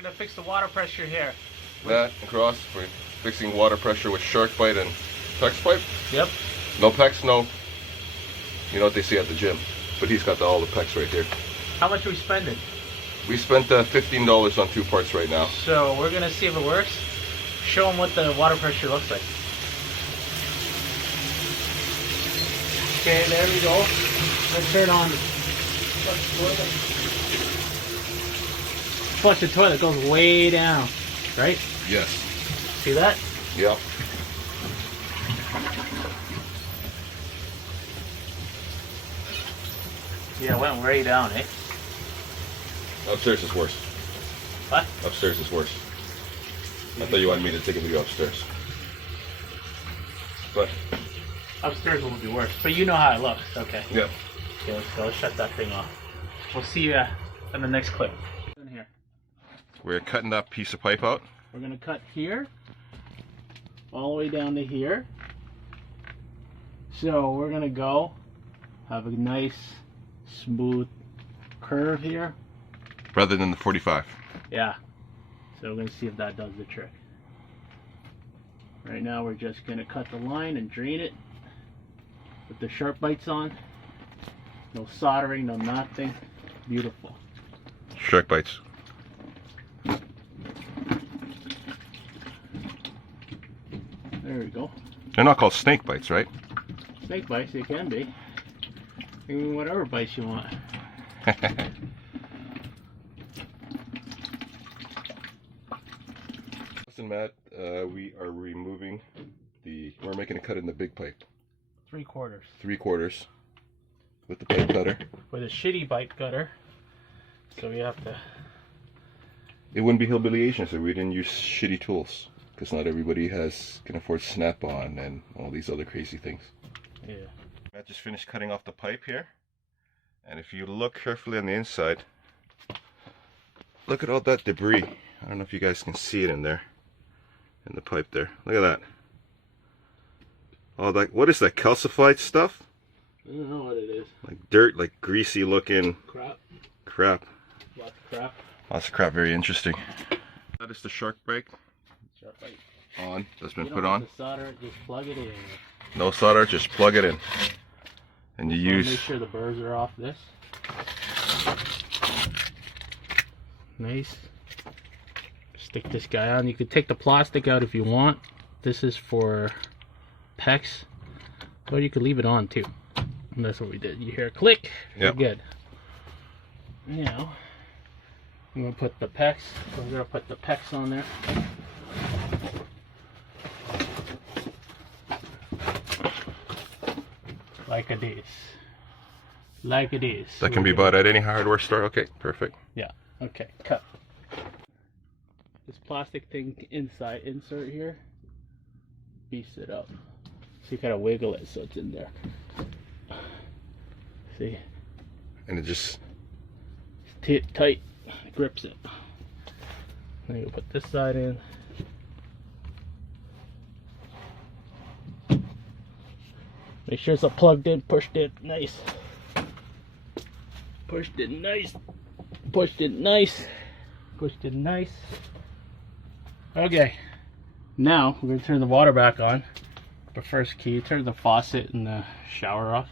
We're gonna fix the water pressure here. Matt and Cross, we're fixing water pressure with shark bite and PEX pipe. Yep. No PEX, no. You know what they say at the gym, but he's got all the PEX right here. How much are we spending? We spent $15 on 2 parts right now. So we're gonna see if it works. Show them what the water pressure looks like. Okay, there we go. Let's turn on. Flush the toilet goes way down, right? Yes. See that? Yeah. Yeah, it went way down, eh? Upstairs is worse. What? Upstairs is worse. I thought you wanted me to take a video upstairs. But Upstairs will be worse, but you know how it looks. Okay. yeah. Okay, let's go. Let's shut that thing off. We'll see you in the next clip. In here. We're cutting that piece of pipe out. We're gonna cut here, all the way down to here. So we're gonna go have a nice, smooth curve here. Rather than the 45. Yeah. So we're gonna see if that does the trick. Right now we're just gonna cut the line and drain it with the sharp bites on. No soldering, no nothing. Beautiful. Shark bites. There we go. They're not called snake bites, right? Snake bites, they can be. I mean, whatever bites you want. Listen, Matt, we are removing we're making a cut in the big pipe. 3/4. 3/4 with the pipe cutter. With a shitty bite cutter. So we have to. It wouldn't be Hillbilly Asians if we didn't use shitty tools. Because not everybody can afford Snap-on and all these other crazy things. Yeah. Matt just finished cutting off the pipe here. And if you look carefully on the inside, look at all that debris. I don't know if you guys can see it in there. In the pipe there. Look at that. All that, what is that, calcified stuff? I don't know what it is. Like dirt, like greasy looking Crap. crap. Lots of crap. Lots of crap, very interesting. That is the shark brake Sharp bite. on, that's been You put don't on. have to solder it, just plug it in. No solder, just plug it in. And you use... Make sure the burrs are off this. Nice. Stick this guy on. You could take the plastic out if you want. This is for PEX. Or you could leave it on too. And that's what we did. You hear a click. Yep. We're good. Now, I'm going to put the PEX. We're going to put the PEX on there. Like it is. Like it is. That can be bought at any hardware store. Okay, perfect. Yeah. Okay. Cut. This plastic thing inside insert here beefs it up. So you gotta wiggle it so it's in there. See? And it just... Tight. It grips it. Then you put this side in. Make sure it's plugged in, pushed in, nice. Pushed it nice. Pushed it nice. Pushed it nice. Okay. Now we're gonna turn the water back on. But first, can you turn the faucet and the shower off?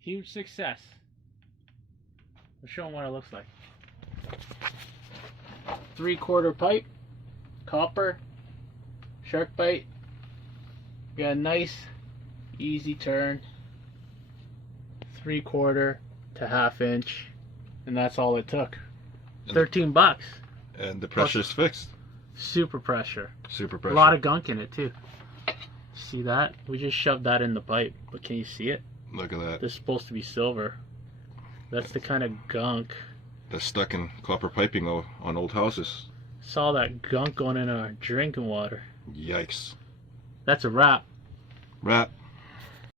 Huge success. We'll show them what it looks like. 3/4 pipe, copper, shark bite. Got a nice, easy turn. 3/4 to 1/2 inch, and that's all it took. 13 bucks. And the pressure's fixed. Super pressure. Super pressure. A lot of gunk in it too. See that? We just shoved that in the pipe, but can you see it? Look at that. This is supposed to be silver. That's the kind of gunk that's stuck in copper piping on old houses. Saw that gunk going in our drinking water. Yikes. That's a wrap. Wrap.